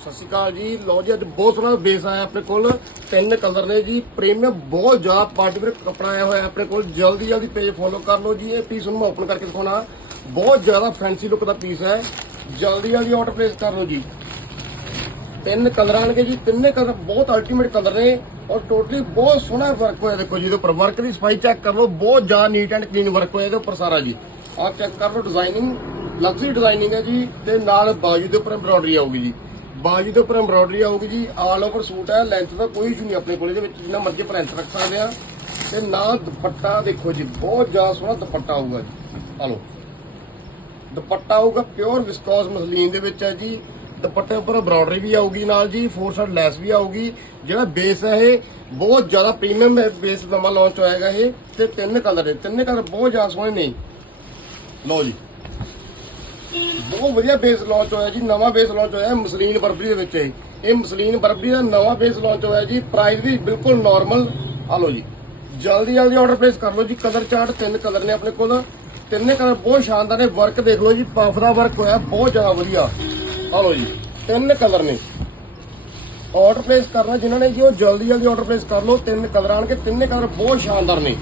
ਸਤਿ ਸ਼੍ਰੀ ਅਕਾਲ ਜੀ। ਲਓ ਜੀ, ਅੱਜ ਬਹੁਤ ਸੋਹਣਾ ਬੇਸ ਆਇਆ ਆਪਣੇ ਕੋਲ। ਤਿੰਨ ਕਲਰ ਨੇ ਜੀ। ਪ੍ਰੀਮੀਅਮ ਬਹੁਤ ਜ਼ਿਆਦਾ ਪਾਰਟੀ ਵੇਅਰ ਕੱਪੜਾ ਆਇਆ ਹੋਇਆ ਆਪਣੇ ਕੋਲ। ਜਲਦੀ ਜਲਦੀ ਪੇਜ ਫੋਲੋ ਕਰ ਲਓ ਜੀ। ਇਹ ਪੀਸ ਨੂੰ ਮੈਂ ਓਪਨ ਕਰਕੇ ਦਿਖਾਉਣਾ। ਬਹੁਤ ਜ਼ਿਆਦਾ ਫੈਂਸੀ ਲੁੱਕ ਦਾ ਪੀਸ ਹੈ। ਜਲਦੀ ਜਲਦੀ ਆਰਡਰ ਪਲੇਸ ਕਰ ਲਓ ਜੀ। ਤਿੰਨ ਕਲਰ ਆਣਗੇ ਜੀ। ਤਿੰਨੇ ਕਲਰ ਬਹੁਤ ਅਲਟੀਮੇਟ ਕਲਰ ਨੇ। ਔਰ ਟੋਟਲੀ ਬਹੁਤ ਸੋਹਣਾ ਵਰਕ ਹੋਇਆ ਦੇਖੋ ਜੀ। ਇਹਦੇ ਉੱਪਰ ਵਰਕ ਦੀ ਸਫ਼ਾਈ ਚੈੱਕ ਕਰ ਲਓ। ਬਹੁਤ ਜ਼ਿਆਦਾ ਨੀਟ ਐਂਡ ਕਲੀਨ ਵਰਕ ਹੋਇਆ ਇਹਦੇ ਉੱਪਰ ਸਾਰਾ ਜੀ। ਆਹ ਚੈੱਕ ਕਰ ਲਓ ਡਿਜ਼ਾਈਨਿੰਗ ਲਗਜ਼ਰੀ ਡਿਜ਼ਾਈਨਿੰਗ ਹੈ ਜੀ। ਤੇ ਨਾਲ ਬਾਜੂ ਦੇ ਉੱਪਰ ਐਮਬ੍ਰੋਇਡਰੀ ਆਊਗੀ ਜੀ। ਬਾਜੂ ਦੇ ਉੱਪਰ ਐਮਬ੍ਰੋਇਡਰੀ ਆਊਗੀ ਜੀ ਆਲ ਓਵਰ ਸੂਟ ਹੈ ਲੈਂਥ ਦਾ ਕੋਈ ਇਸ਼ੂ ਨਹੀਂ ਆਪਣੇ ਕੋਲ ਇਹਦੇ ਵਿੱਚ, ਜਿੰਨਾ ਮਰਜ਼ੀ ਪ੍ਰਿੰਟ ਰੱਖ ਸਕਦੇ ਆ ਤੇ ਨਾ ਦੁਪੱਟਾ ਦੇਖੋ ਜੀ, ਬਹੁਤ ਜ਼ਿਆਦਾ ਸੋਹਣਾ ਦੁਪੱਟਾ ਆਊਗਾ ਜੀ। ਆ ਲਓ। ਦੁਪੱਟਾ ਆਊਗਾ ਪਿਓਰ ਵਿਸਕੋਸ ਮਸਲੀਨ ਦੇ ਵਿੱਚ ਹੈ ਜੀ। ਦੁਪੱਟੇ ਉੱਪਰ ਐਮਬ੍ਰੋਇਡਰੀ ਵੀ ਆਊਗੀ ਨਾਲ ਜੀ ਫੋਰ ਸਾਈਡ ਲੈਸ ਵੀ ਆਊਗੀ। ਜਿਹੜਾ ਬੇਸ ਹੈ ਇਹ, ਬਹੁਤ ਜ਼ਿਆਦਾ ਪ੍ਰੀਮੀਅਮ ਬੇਸ ਨਵਾਂ ਲਾਂਚ ਹੋਇਆਗਾ ਇਹ। ਤੇ ਤਿੰਨ ਕਲਰ ਹੈ ਤਿੰਨੇ ਕਲਰ ਬਹੁਤ ਜ਼ਿਆਦਾ ਸੋਹਣੇ ਨੇ। ਲਓ ਜੀ। ਉਹ ਵਧੀਆ ਬੇਸ ਲਾਂਚ ਹੋਇਆ ਜੀ, ਨਵਾਂ ਬੇਸ ਲਾਂਚ ਹੋਇਆ ਮਸਲੀਨ ਬਰਬਰੀ ਦੇ ਵਿੱਚ ਇਹ। ਇਹ ਮਸਲੀਨ ਬਰਬਰੀ ਦਾ ਨਵਾਂ ਬੇਸ ਲਾਂਚ ਹੋਇਆ ਜੀ ਪ੍ਰਾਈਸ ਵੀ ਬਿਲਕੁਲ ਨਾਰਮਲ ਆ ਲਓ ਜੀ, ਜਲਦੀ ਜਲਦੀ ਆਰਡਰ ਪਲੇਸ ਕਰ ਲਓ ਜੀ ਕਲਰ ਚਾਰਟ ਤਿੰਨ ਕਲਰ ਨੇ ਆਪਣੇ ਕੋਲ। ਤਿੰਨੇ ਕਲਰ ਬਹੁਤ ਸ਼ਾਨਦਾਰ ਨੇ ਵਰਕ ਦੇਖ ਲਓ ਜੀ ਪਫ ਦਾ ਵਰਕ ਹੋਇਆ, ਬਹੁਤ ਜ਼ਿਆਦਾ ਵਧੀਆ। ਆ ਲਓ ਜੀ, ਤਿੰਨ ਕਲਰ ਨੇ। ਆਰਡਰ ਪਲੇਸ ਕਰਨਾ ਜਿਨ੍ਹਾਂ ਨੇ ਜੀ, ਉਹ ਜਲਦੀ ਜਲਦੀ ਆਰਡਰ ਪਲੇਸ ਕਰ ਲਓ, ਤਿੰਨ ਕਲਰ ਆਣਗੇ, ਤਿੰਨੇ ਕਲਰ ਬਹੁਤ ਸ਼ਾਨਦਾਰ ਨੇ।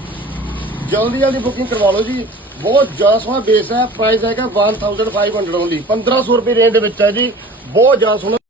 ਜਲਦੀ ਜਲਦੀ ਬੁਕਿੰਗ ਕਰਵਾ ਲਓ ਜੀ। ਬਹੁਤ ਜ਼ਿਆਦਾ ਸੋਹਣਾ ਬੇਸ ਹੈ ਪ੍ਰਾਈਸ ਹੈਗਾ 1500 ਓਨਲੀ 1500 ਰੁਪਏ ਰੇਂਜ ਦੇ ਵਿੱਚ ਹੈ ਜੀ। ਬਹੁਤ ਜ਼ਿਆਦਾ ਸੋਹਣਾ